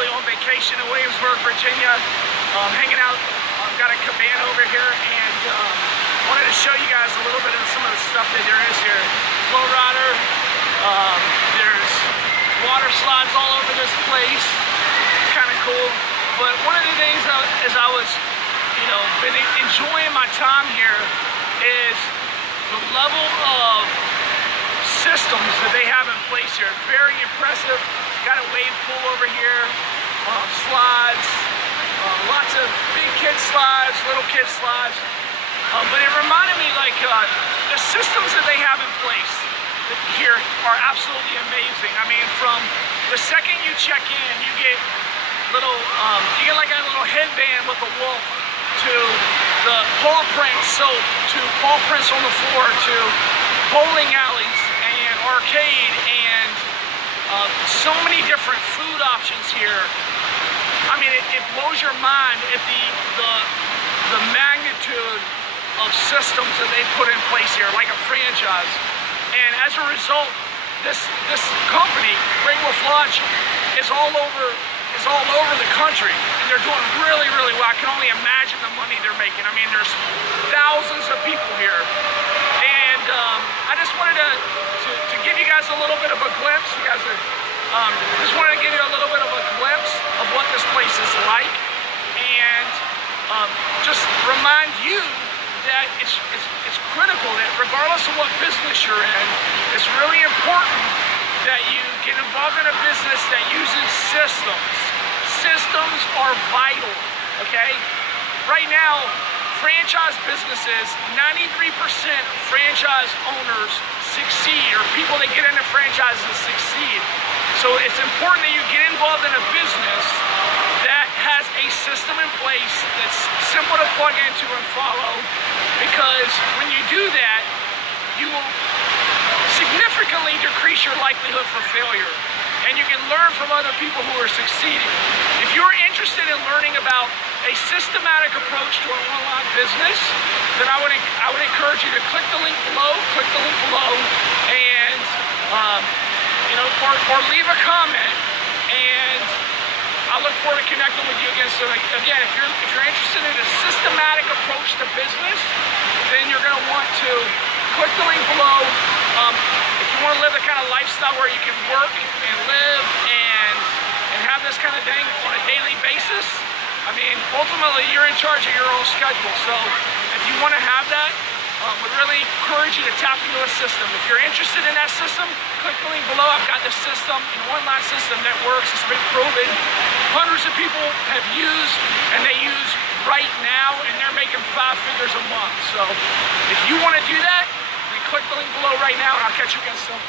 actually on vacation in Williamsburg, Virginia, hanging out. Got a cabana over here, and wanted to show you guys a little bit of some of the stuff that there is here. Flow rider, there's water slides all over this place. It's kind of cool. But one of the things as I was, been enjoying my time here is the level of systems that they have in place here. Very impressive. Got a wave pool over here, slides, lots of big kid slides, little kid slides. But it reminded me like the systems that they have in place here are absolutely amazing. I mean, from the second you check in, you get like a little headband with a wolf, to the paw prints, to paw prints on the floor, to bowling alleys and arcade, and so many different food options here. I mean, it blows your mind at the magnitude of systems that they put in place here, like a franchise. And as a result, this company, Great Wolf Lodge, is all over the country, and they're doing really, really well. I can only imagine the money they're making. I mean, there's thousands of people here, and I just wanted to give you guys a little bit of a glimpse. You guys just wanted to give you a little bit of a glimpse of what this place is like, and just remind you that it's critical that regardless of what business you're in, it's really important that you get involved in a business that uses systems. Systems are vital, okay? Right now, franchise businesses, 93% of franchise owners succeed, or people that get into franchises succeed. So it's important that you get involved in a business that has a system in place that's simple to plug into and follow, because when you do that, you will significantly decrease your likelihood for failure, and you can learn from other people who are succeeding. If you're interested in learning about a systematic approach to an online business, then I would encourage you to click the link below, and or leave a comment, and I look forward to connecting with you again. So again, if you're interested in a systematic approach to business, then you're going to want to click the link below. If you want to live the kind of lifestyle where you can work and live and have this kind of thing on a daily basis, I mean, ultimately you're in charge of your own schedule. So if you want to have that, would really encourage you to tap into a system. If you're interested in that system, click the link below. I've got the system, an online system that works. It's been proven. Hundreds of people have used, and they use right now, and they're making 5 figures a month. So if you want to do that, then click the link below right now, and I'll catch you guys soon.